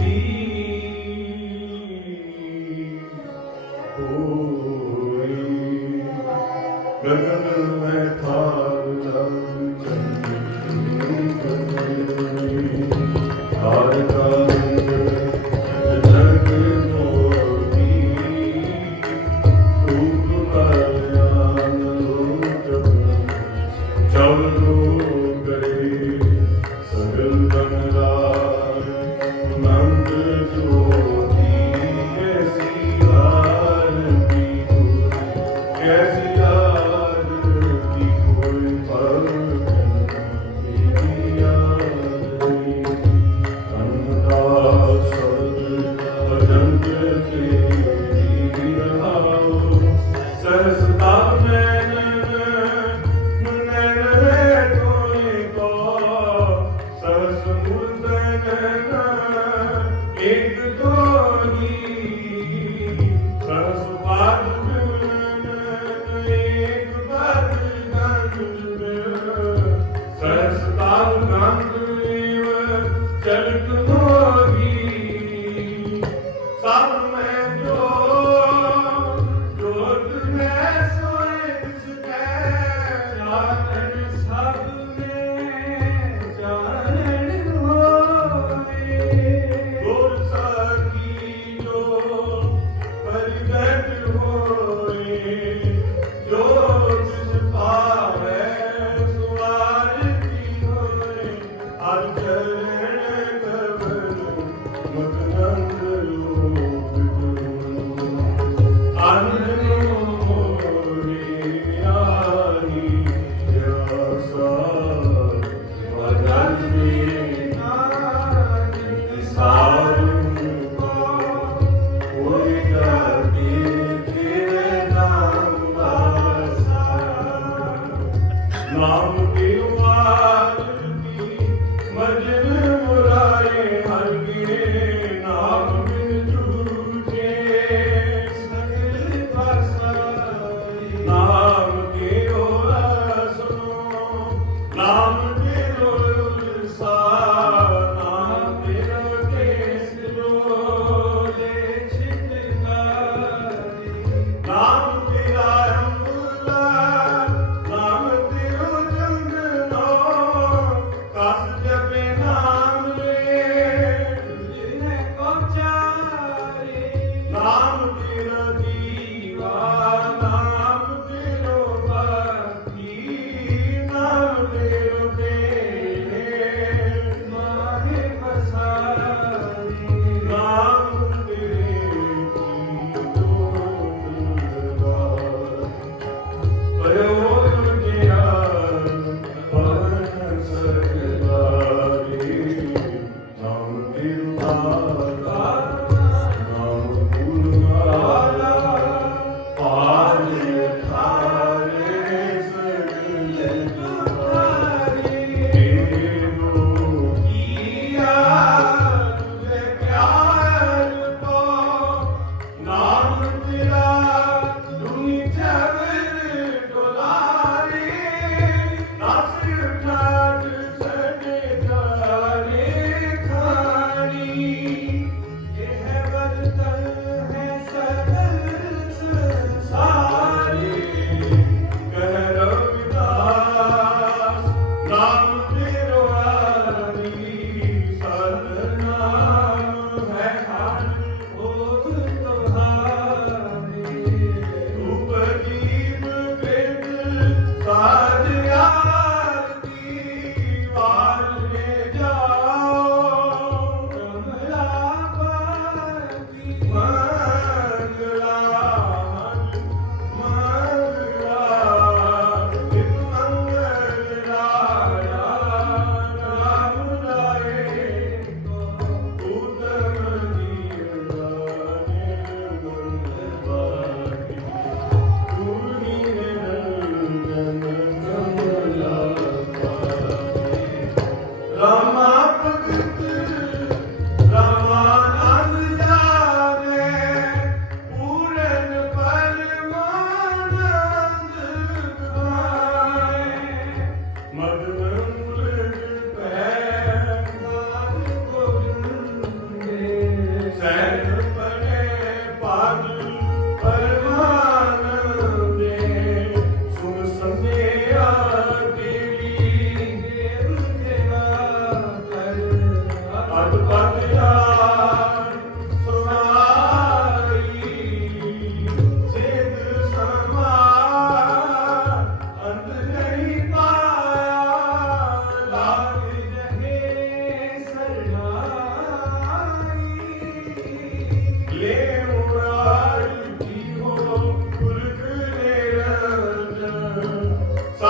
be go. Lord,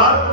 Father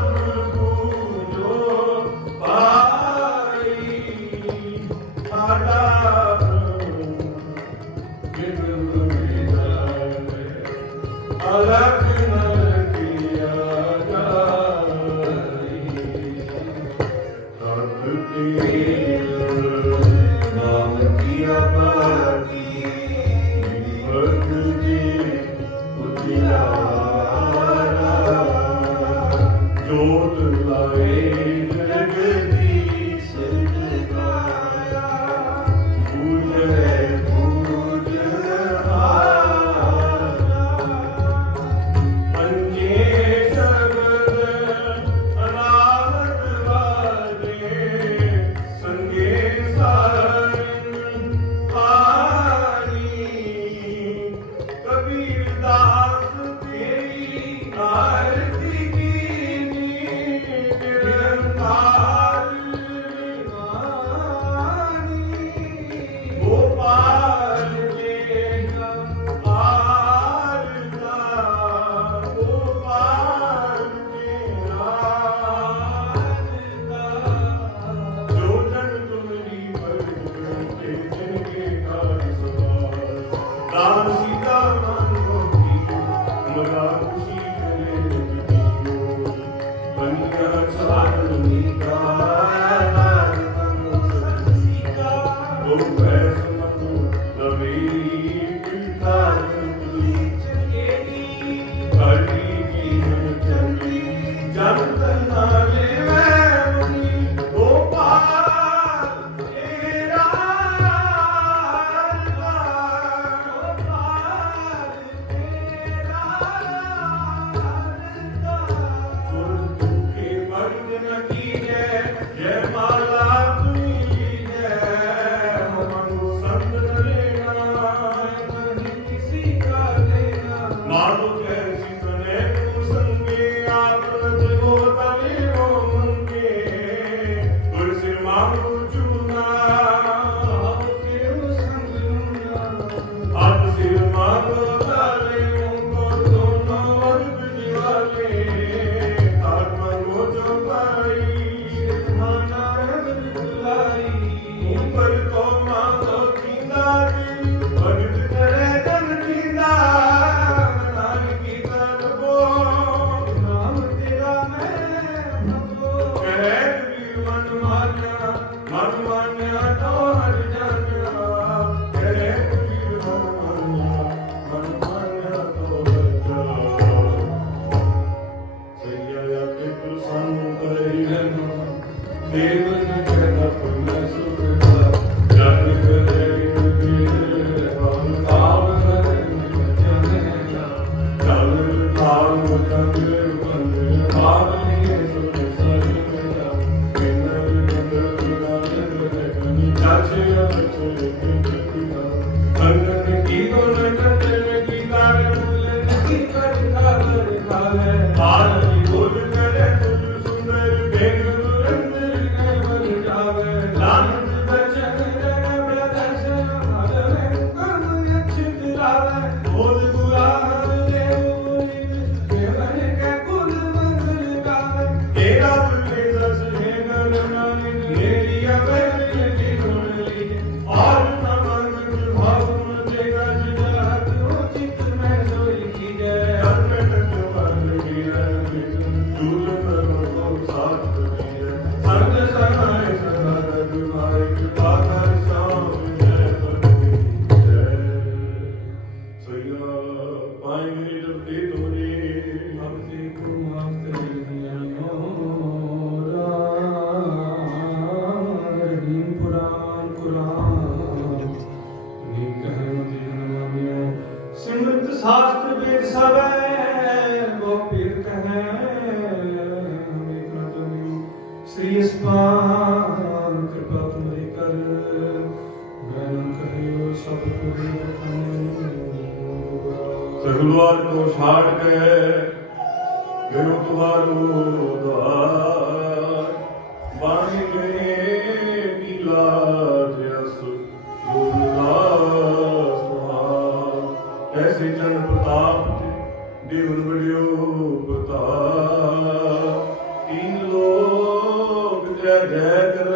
ਮਿਲਨ ਦੇਵਨ ਜਗਤ Amen. Shri अस्पान कृपा तुम्हारी कर गणन करियो सब सगुवार को छाड़ के गयो तुम्हारो द्वार बाणी गए पीला जस गुरुदास ऐसे जन प्रताप देवन जय